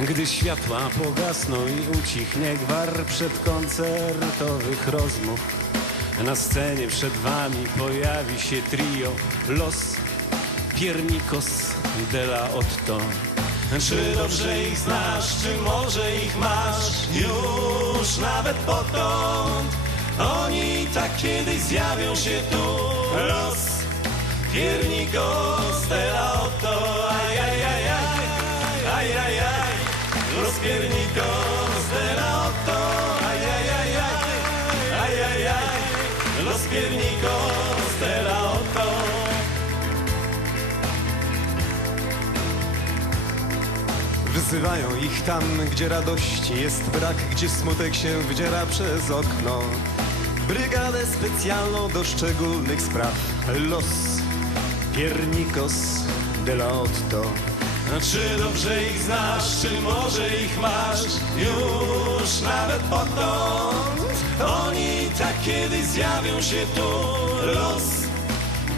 Gdy światła pogasną i ucichnie gwar przedkoncertowych rozmów Na scenie przed wami pojawi się trio Los Piernikos Della Otto. Czy dobrze ich znasz, czy może ich masz? Już nawet potąd. Oni tak kiedyś zjawią się tu. Los Piernikos Los Piernikos Della Otto Ajajajaj, ajajaj Los Piernikos Della Otto Wzywają ich tam, gdzie radości jest brak, gdzie smutek się wdziera przez okno. Brygadę specjalną do szczególnych spraw. Los Piernikos de la Otto. Czy dobrze ich znasz, czy może ich masz już nawet potąd? Oni tak kiedyś zjawią się tu, los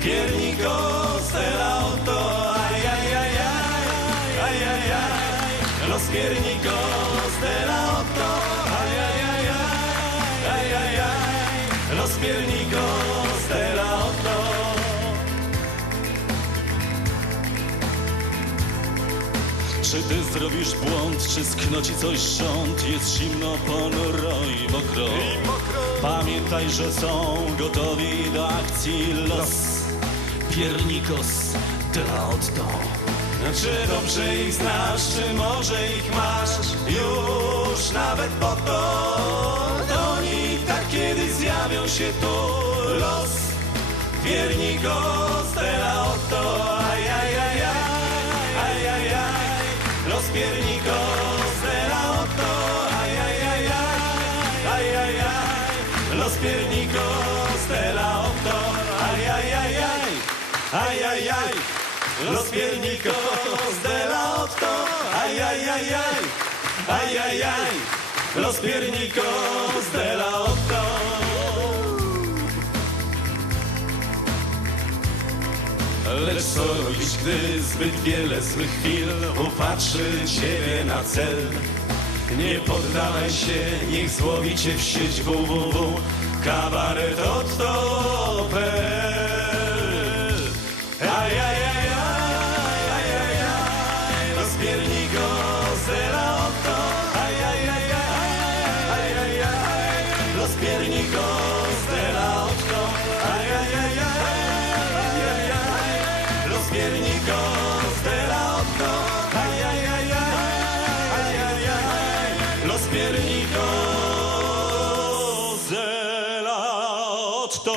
Piernikos de la Otto, ajajajaj, ajajaj, los Piernikos de Czy ty zrobisz błąd, czy skno ci coś rząd Jest zimno, ponuro i mokro. Pamiętaj, że są gotowi do akcji Los. Piernikos de la Otto Czy dobrze ich znasz, czy może ich masz? Już nawet potąd? Oni tak kiedyś zjawią się tu, los Piernikos de la Otto, ajajaj, los Piernikos de la Otto, ajajajaj, ajajaj, los Piernikos de la Otto. Lecz co robić, gdy zbyt wiele złych chwil upatrzy ciebie na cel? Nie poddawaj się, niech złowi cię w sieć www Otto Ajajajaj, ajajaj, los piernikos de la Otto